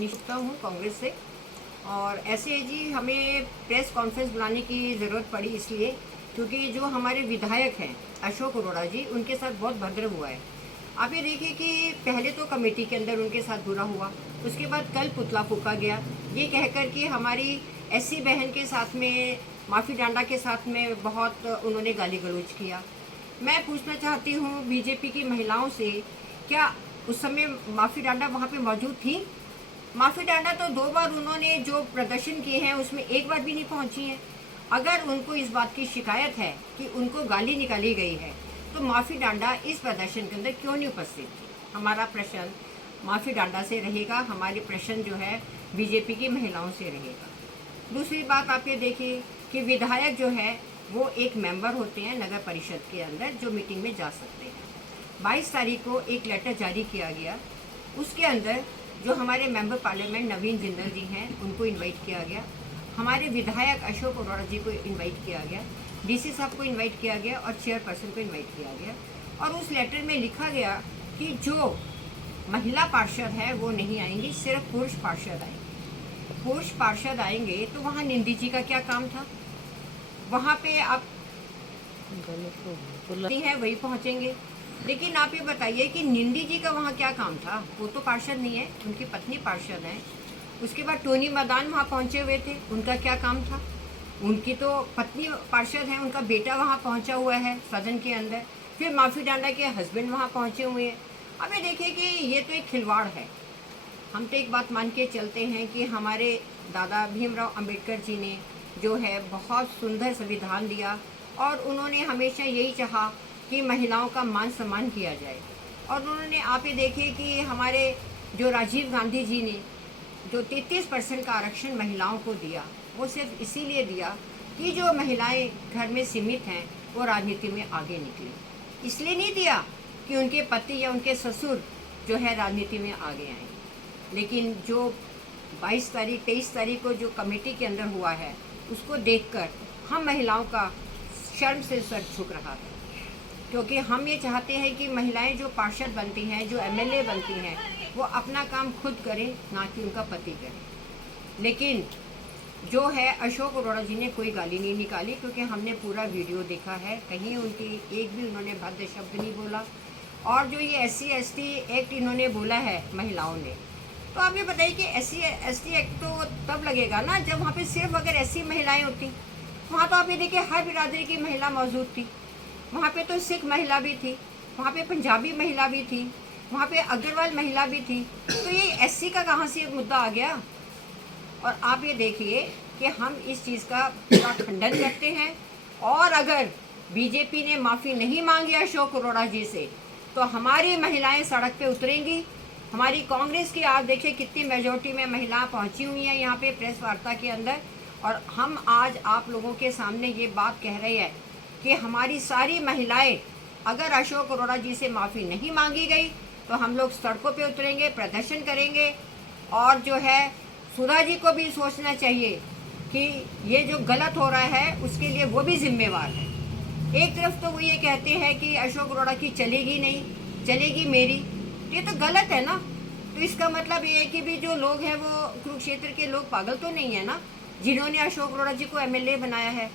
निष्ठा हूँ कांग्रेस से। और ऐसे जी हमें प्रेस कॉन्फ्रेंस बुलाने की ज़रूरत पड़ी इसलिए क्योंकि जो हमारे विधायक हैं अशोक अरोड़ा जी, उनके साथ बहुत भद्र हुआ है। आप ये देखिए कि पहले तो कमेटी के अंदर उनके साथ बुरा हुआ, उसके बाद कल पुतला फूका गया ये कहकर कि हमारी एससी बहन के साथ में माफ़ी डांडा के साथ में बहुत उन्होंने गाली गलौज किया। मैं पूछना चाहती हूँ बीजेपी की महिलाओं से, क्या उस समय माफ़ी डांडा वहाँ पे मौजूद थी? माफ़ी डांडा तो 2 बार उन्होंने जो प्रदर्शन किए हैं उसमें एक बार भी नहीं पहुंची है। अगर उनको इस बात की शिकायत है कि उनको गाली निकाली गई है तो माफ़ी डांडा इस प्रदर्शन के अंदर क्यों नहीं उपस्थित थी? हमारा प्रश्न माफ़ी डांडा से रहेगा, हमारे प्रश्न जो है बीजेपी की महिलाओं से रहेगा। दूसरी बात आप ये देखिए कि विधायक जो है वो एक मेंबर होते हैं नगर परिषद के अंदर जो मीटिंग में जा सकते हैं। 22 तारीख को एक लेटर जारी किया गया, उसके अंदर जो हमारे मेंबर पार्लियामेंट नवीन जिंदल जी हैं उनको इनवाइट किया गया, हमारे विधायक अशोक अरोड़ा जी को इनवाइट किया गया, डीसी साहब को इनवाइट किया गया और चेयरपर्सन को इनवाइट किया गया। और उस लेटर में लिखा गया कि जो महिला पार्षद है वो नहीं आएंगी, सिर्फ पुरुष पार्षद आएंगे। पुरुष पार्षद आएंगे तो वहाँ निंदी जी का क्या काम था? वहाँ पे आप है वही पहुँचेंगे। लेकिन आप ये बताइए कि निंदी जी का वहाँ क्या काम था? वो तो पार्षद नहीं है, उनकी पत्नी पार्षद है। उसके बाद टोनी मदान वहाँ पहुँचे हुए थे, उनका क्या काम था? उनकी तो पत्नी पार्षद है, उनका बेटा वहाँ पहुँचा हुआ है सदन के अंदर। फिर माफ़ी डांडा के हस्बैंड वहाँ पहुँचे हुए हैं। अब ये देखिए कि ये तो एक खिलवाड़ है। हम तो एक बात मान के चलते हैं कि हमारे दादा भीमराव अंबेडकर जी ने जो है बहुत सुंदर संविधान दिया और उन्होंने हमेशा यही चाहा कि महिलाओं का मान सम्मान किया जाए। और उन्होंने आप ये देखिए कि हमारे जो राजीव गांधी जी ने जो 33% का आरक्षण महिलाओं को दिया, वो सिर्फ इसीलिए दिया कि जो महिलाएं घर में सीमित हैं वो राजनीति में आगे निकली। इसलिए नहीं दिया कि उनके पति या उनके ससुर जो है राजनीति में आगे आए। लेकिन जो 22 तारीख 23 तारीख को जो कमेटी के अंदर हुआ है उसको देखकर हम महिलाओं का शर्म से सर झुक रहा है, क्योंकि हम ये चाहते हैं कि महिलाएं जो पार्षद बनती हैं, जो एमएलए बनती हैं, वो अपना काम खुद करें, ना कि उनका पति करे। लेकिन जो है अशोक अरोड़ा जी ने कोई गाली नहीं निकाली, क्योंकि हमने पूरा वीडियो देखा है, कहीं उनकी एक भी उन्होंने भद्द शब्द नहीं बोला। और जो ये SC/ST एक्ट इन्होंने बोला है महिलाओं ने, तो आप ये बताइए कि SC/ST एक्ट तो तब लगेगा ना जब वहाँ पे सिर्फ अगर SC महिलाएं होती। वहाँ तो आप ये देखिए हर बिरादरी की महिला मौजूद थी। वहाँ पे तो सिख महिला भी थी, वहाँ पे पंजाबी महिला भी थी, वहाँ पे अग्रवाल महिला भी थी। तो ये SC का कहाँ से मुद्दा आ गया? और आप ये देखिए कि हम इस चीज़ का पूरा खंडन करते हैं। और अगर बीजेपी ने माफ़ी नहीं मांगी अशोक अरोड़ा जी से तो हमारी महिलाएं सड़क पे उतरेंगी। हमारी कांग्रेस की आप देखिए कितनी मेजॉरिटी में महिलाएं पहुंची हुई हैं यहाँ पे प्रेस वार्ता के अंदर। और हम आज आप लोगों के सामने ये बात कह रहे हैं कि हमारी सारी महिलाएं, अगर अशोक अरोड़ा जी से माफ़ी नहीं मांगी गई तो हम लोग सड़कों पे उतरेंगे, प्रदर्शन करेंगे। और जो है सुधा जी को भी सोचना चाहिए कि ये जो गलत हो रहा है उसके लिए वो भी जिम्मेवार है। एक तरफ तो वो ये कहते हैं कि अशोक अरोड़ा की चलेगी नहीं, चलेगी मेरी, ये तो गलत है ना। तो इसका मतलब ये है कि भी जो लोग हैं वो कुरुक्षेत्र के लोग पागल तो नहीं है ना, जिन्होंने अशोक अरोड़ा जी को MLA बनाया है।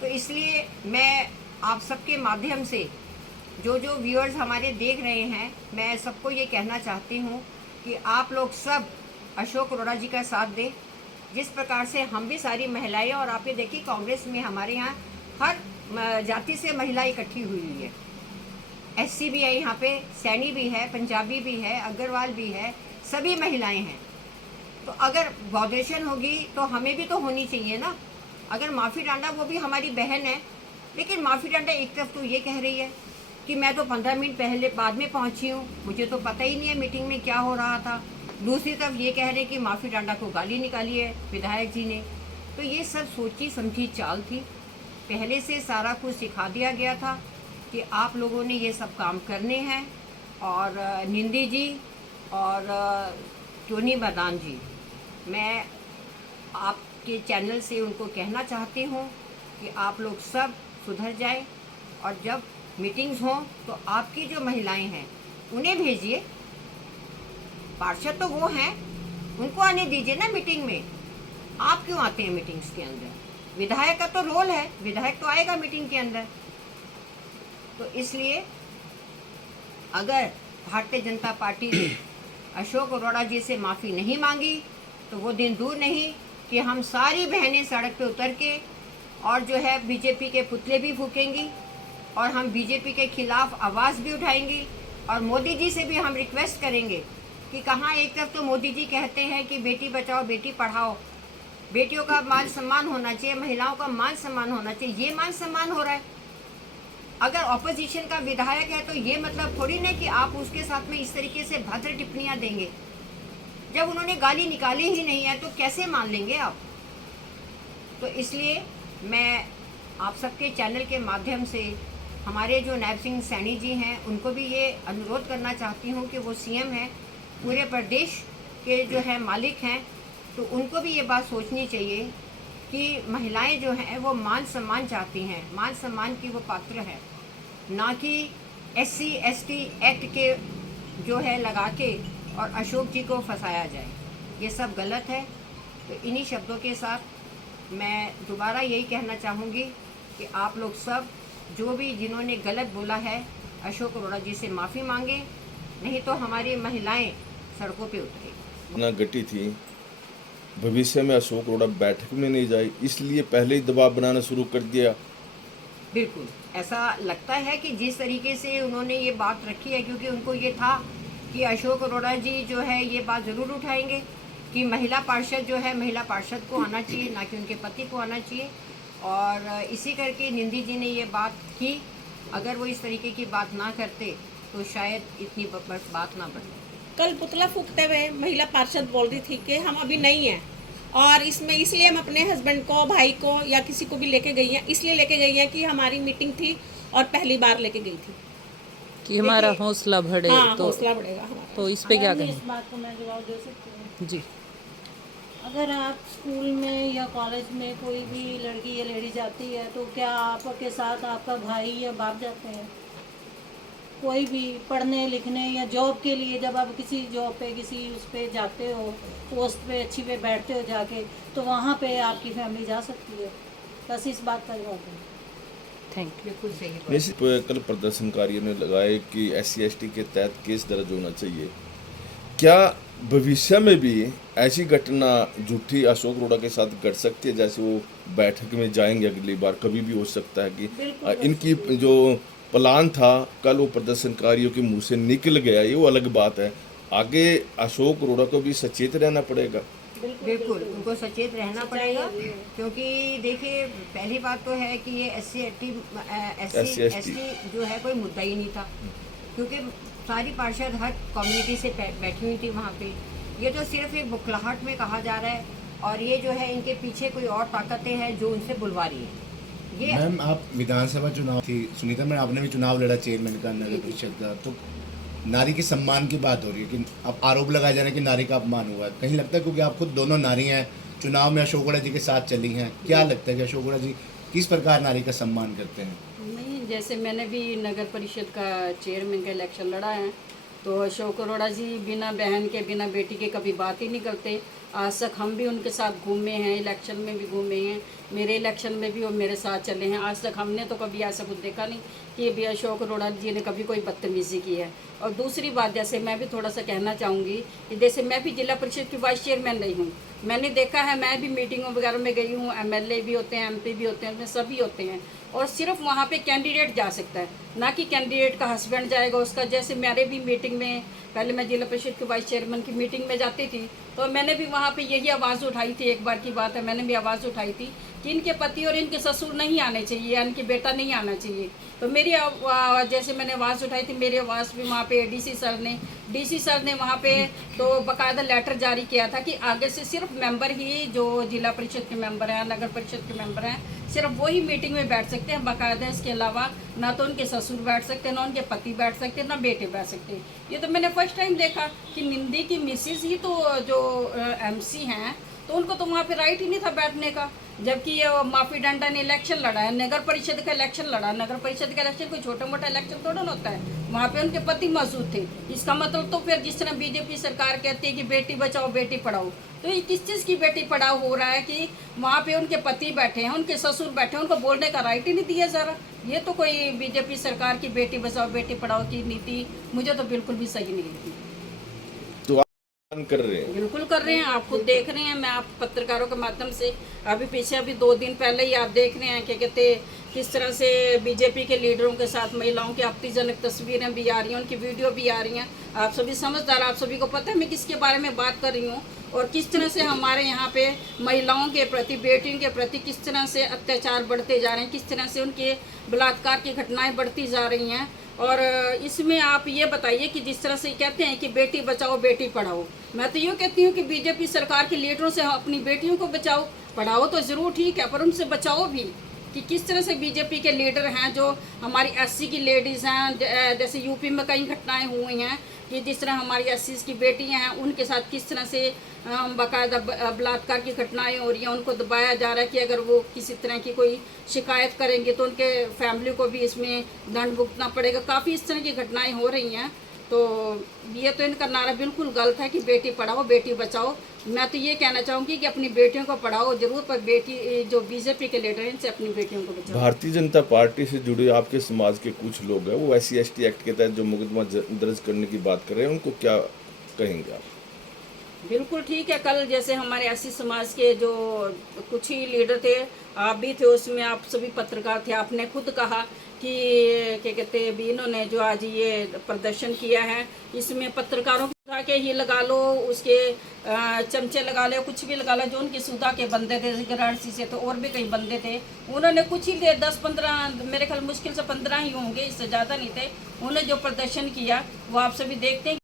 तो इसलिए मैं आप सबके माध्यम से जो जो व्यूअर्स हमारे देख रहे हैं, मैं सबको ये कहना चाहती हूँ कि आप लोग सब अशोक अरोड़ा जी का साथ दें, जिस प्रकार से हम भी सारी महिलाएं। और आप ये देखिए कांग्रेस में हमारे यहाँ हर जाति से महिला इकट्ठी हुई है। SC भी है यहाँ पे, सैनी भी है, पंजाबी भी है, अग्रवाल भी है, सभी महिलाएं हैं। तो अगर बॉडरेशन होगी तो हमें भी तो होनी चाहिए ना। अगर माफ़ी डांडा वो भी हमारी बहन है, लेकिन माफ़ी डांडा एक तरफ तो ये कह रही है कि मैं तो 15 मिनट पहले बाद में पहुंची हूँ, मुझे तो पता ही नहीं है मीटिंग में क्या हो रहा था। दूसरी तरफ ये कह रहे कि माफ़ी डांडा को गाली निकाली है विधायक जी ने। तो ये सब सोची समझी चाल थी, पहले से सारा कुछ सिखा दिया गया था कि आप लोगों ने ये सब काम करने हैं। और निंदी जी और टोनी मदान जी, मैं आपके चैनल से उनको कहना चाहती हूँ कि आप लोग सब सुधर जाएं। और जब मीटिंग्स हों तो आपकी जो महिलाएं हैं उन्हें भेजिए। पार्षद तो वो हैं उनको आने दीजिए ना मीटिंग में। आप क्यों आते हैं मीटिंग्स के अंदर? विधायक का तो रोल है, विधायक तो आएगा मीटिंग के अंदर। तो इसलिए अगर भारतीय जनता पार्टी ने अशोक अरोड़ा जी से माफ़ी नहीं मांगी तो वो दिन दूर नहीं कि हम सारी बहनें सड़क पे उतर के और जो है बीजेपी के पुतले भी फूकेंगी और हम बीजेपी के खिलाफ आवाज़ भी उठाएंगी। और मोदी जी से भी हम रिक्वेस्ट करेंगे कि कहाँ एक तरफ तो मोदी जी कहते हैं कि बेटी बचाओ बेटी पढ़ाओ, बेटियों का मान सम्मान होना चाहिए, महिलाओं का मान सम्मान होना चाहिए, ये मान सम्मान हो रहा है। अगर ऑपोजिशन का विधायक है तो ये मतलब थोड़ी ना कि आप उसके साथ में इस तरीके से भद्र टिप्पणियां देंगे। जब उन्होंने गाली निकाली ही नहीं है तो कैसे मान लेंगे आप? तो इसलिए मैं आप सबके चैनल के माध्यम से हमारे जो नायब सिंह सैनी जी हैं उनको भी ये अनुरोध करना चाहती हूँ कि वो सीएम हैं, पूरे प्रदेश के जो है मालिक हैं, तो उनको भी ये बात सोचनी चाहिए कि महिलाएं जो हैं वो मान सम्मान चाहती हैं, मान सम्मान की वो पात्र है, ना कि SC ST एक्ट के जो है लगा के और अशोक जी को फंसाया जाए। ये सब गलत है। तो इन्हीं शब्दों के साथ मैं दोबारा यही कहना चाहूँगी कि आप लोग सब जो भी जिन्होंने गलत बोला है अशोक अरोड़ा जी से माफ़ी मांगे, नहीं तो हमारी महिलाएं सड़कों पे उतरेंगी। ना घटी थी, भविष्य में अशोक अरोड़ा बैठक में नहीं जाए इसलिए पहले ही दबाव बनाना शुरू कर दिया। बिल्कुल ऐसा लगता है कि जिस तरीके से उन्होंने ये बात रखी है, क्योंकि उनको ये था कि अशोक अरोड़ा जी जो है ये बात ज़रूर उठाएंगे कि महिला पार्षद जो है महिला पार्षद को आना चाहिए, ना कि उनके पति को आना चाहिए। और इसी करके निंदी जी ने ये बात की। अगर वो इस तरीके की बात ना करते तो शायद इतनी बात ना बढ़ती। कल पुतला फूकते हुए महिला पार्षद बोल रही थी कि हम अभी नहीं हैं और इसमें इसलिए हम अपने हस्बैंड को, भाई को या किसी को भी लेके गई हैं, इसलिए लेके गई हैं कि हमारी मीटिंग थी और पहली बार लेके गई थी कि हमारा हौसला बढ़े। हाँ, तो हौसला बढ़ेगा हमारा। तो इस पे क्या इस कहें? बात को मैं जवाब दे सकती हूँ। जी, अगर आप स्कूल में या कॉलेज में कोई भी लड़की या लेडी जाती है तो क्या आपके साथ आपका भाई या बाप जाते हैं? कोई भी पढ़ने लिखने या जॉब के लिए जब आप किसी जॉब पे किसी उस पे जाते हो, पोस्ट पे अच्छी पे बैठते हो जाके, तो वहाँ पे आपकी फैमिली जा सकती है। बस इस बात का जवाब है। Thank you. बिल्कुल सही बात। वैसे कल प्रदर्शनकारियों ने लगाए कि SC ST के तहत केस दर्ज होना चाहिए। क्या भविष्य में भी ऐसी घटना झूठी अशोक अरोड़ा के साथ घट सकती है? जैसे वो बैठक में जाएंगे अगली बार, कभी भी हो सकता है कि इनकी जो प्लान था कल वो प्रदर्शनकारियों के मुंह से निकल गया, ये वो अलग बात है। आगे अशोक अरोड़ा को भी सचेत रहना पड़ेगा। बिल्कुल उनको सचेत रहना पड़ेगा, क्योंकि देखिए पहली बात तो है कि ये SC ST जो है कोई मुद्दा ही नहीं था, क्योंकि सारी पार्षद हर कम्युनिटी से बैठी हुई थी वहाँ पे। ये तो सिर्फ एक बुखलाहट में कहा जा रहा है और ये जो है इनके पीछे कोई और ताकतें हैं जो उनसे बुलवा रही है। ये मैम आप विधानसभा चुनाव थी सुनीता मैम, आपने भी चुनाव लड़ा चेयरमैन का, नगर परिषद का, तो नारी के सम्मान की बात हो रही है कि अब आरोप लगाया जा रहा है कि नारी का अपमान हुआ है। कहीं लगता है क्योंकि आप खुद दोनों नारी हैं, चुनाव में अशोक अरोड़ा जी के साथ चली हैं, क्या लगता है कि अशोक अरोड़ा जी किस प्रकार नारी का सम्मान करते हैं? नहीं, जैसे मैंने भी नगर परिषद का चेयरमैन का इलेक्शन लड़ा है, तो अशोक अरोड़ा जी बिना बहन के बिना बेटी के कभी बात ही नहीं करते। आज तक हम भी उनके साथ घूमे हैं, इलेक्शन में भी घूमे हैं, मेरे इलेक्शन में भी वो मेरे साथ चले हैं। आज तक हमने तो कभी ऐसा कुछ देखा नहीं कि भी अशोक अरोड़ा जी ने कभी कोई बदतमीज़ी की है। और दूसरी बात, जैसे मैं भी थोड़ा सा कहना चाहूँगी कि जैसे मैं भी जिला परिषद की वाइस चेयरमैन रही हूँ, मैंने देखा है, मैं भी मीटिंगों वगैरह में गई हूँ, MLA भी होते हैं, MP भी होते हैं, उसमें सभी होते हैं, और सिर्फ वहाँ पे कैंडिडेट जा सकता है, ना कि कैंडिडेट का हस्बैंड जाएगा उसका। जैसे मेरे भी मीटिंग में, पहले मैं जिला परिषद के वाइस चेयरमैन की मीटिंग में जाती थी, तो मैंने भी वहाँ पे यही आवाज़ उठाई थी। एक बार की बात है, मैंने भी आवाज़ उठाई थी कि इनके पति और इनके ससुर नहीं आने चाहिए, इनके बेटा नहीं आना चाहिए। तो मेरी जैसे मैंने आवाज़ उठाई थी, मेरी आवाज़ भी वहाँ पे DC सर ने वहाँ पे तो बाकायदा लेटर जारी किया था कि आगे से सिर्फ मेंबर ही, जो जिला परिषद के मेंबर हैं, नगर परिषद के मेंबर हैं, सिर्फ वही मीटिंग में बैठ सकते हैं बाकायदा। इसके अलावा ना तो उनके ससुर बैठ सकते, ना उनके पति बैठ सकते, ना बेटे बैठ सकते। ये तो मैंने फर्स्ट टाइम देखा कि निंदी की मिसिस ही तो जो MC हैं तो उनको तो वहाँ पे राइट ही नहीं था बैठने का। जबकि ये माफी डंडा ने इलेक्शन लड़ा है, नगर परिषद का इलेक्शन लड़ा। नगर परिषद का इलेक्शन कोई छोटा मोटा इलेक्शन थोड़ा ना होता है। वहाँ पे उनके पति मौजूद थे। इसका मतलब तो फिर जिस तरह बीजेपी सरकार कहती है कि बेटी बचाओ बेटी पढ़ाओ, तो ये किस चीज़ की बेटी पढ़ाओ हो रहा है कि वहाँ पे उनके पति बैठे हैं, उनके ससुर बैठे हैं, उनको बोलने का राइट ही नहीं दिया जा रहा। ये तो कोई बीजेपी सरकार की बेटी बचाओ बेटी पढ़ाओ की नीति मुझे तो बिल्कुल भी सही नहीं लगती। तो आप कर रहे हैं? बिल्कुल कर रहे हैं, आप खुद देख रहे हैं। मैं आप पत्रकारों के माध्यम से अभी 2 दिन पहले ही आप देख रहे हैं क्या कहते किस तरह से बीजेपी के लीडरों के साथ महिलाओं की आपत्तिजनक तस्वीरें भी आ रही हैं, उनकी वीडियो भी आ रही हैं। आप सभी समझदार, आप सभी को पता है मैं किसके बारे में बात कर रही हूँ और किस तरह से हमारे यहाँ पे महिलाओं के प्रति, बेटियों के प्रति किस तरह से अत्याचार बढ़ते जा रहे हैं, किस तरह से उनके बलात्कार की घटनाएं बढ़ती जा रही हैं। और इसमें आप ये बताइए कि जिस तरह से कहते हैं कि बेटी बचाओ बेटी पढ़ाओ, मैं तो ये कहती हूँ कि बीजेपी सरकार के लीडरों से अपनी बेटियों को बचाओ, पढ़ाओ तो ज़रूर ठीक है, पर उनसे बचाओ भी। कि किस तरह से बीजेपी के लीडर हैं जो हमारी एससी की लेडीज़ हैं, जैसे यूपी में कई घटनाएं हुई हैं कि जिस तरह हमारी एससी की बेटियां हैं उनके साथ किस तरह से बाकायदा बलात्कार की घटनाएं हो रही हैं। उनको दबाया जा रहा है कि अगर वो किसी तरह की कोई शिकायत करेंगे तो उनके फैमिली को भी इसमें दंड भुगतना पड़ेगा। काफ़ी इस तरह की घटनाएं हो रही हैं। तो ये तो इनका नारा बिल्कुल गलत है कि बेटी पढ़ाओ बेटी बचाओ। मैं तो ये कहना चाहूँगी कि अपनी बेटियों को पढ़ाओ जरूर, पर बेटी जो बीजेपी के लीडर हैं इनसे अपनी बेटियों को बचाओ। भारतीय जनता पार्टी से जुड़े आपके समाज के कुछ लोग हैं, वो SC/ST एक्ट के तहत जो मुकदमा दर्ज करने की बात कर रहे हैं, उनको क्या कहेंगे आप? बिल्कुल ठीक है। कल जैसे हमारे एससी समाज के जो कुछ ही लीडर थे, आप भी थे उसमें, आप सभी पत्रकार थे, आपने खुद कहा कि क्या कहते हैं भी इन्होंने जो आज ये प्रदर्शन किया है इसमें पत्रकारों को के ही लगा लो, उसके चमचे लगा लो, कुछ भी लगा लो। जो उनके सुधा के बंदे थे, ग्रांसी से तो और भी कई बंदे थे, उन्होंने कुछ ही 10-15 मेरे ख्याल मुश्किल से 15 ही होंगे, इससे ज़्यादा नहीं थे, उन्होंने जो प्रदर्शन किया वो आप सभी देखते हैं।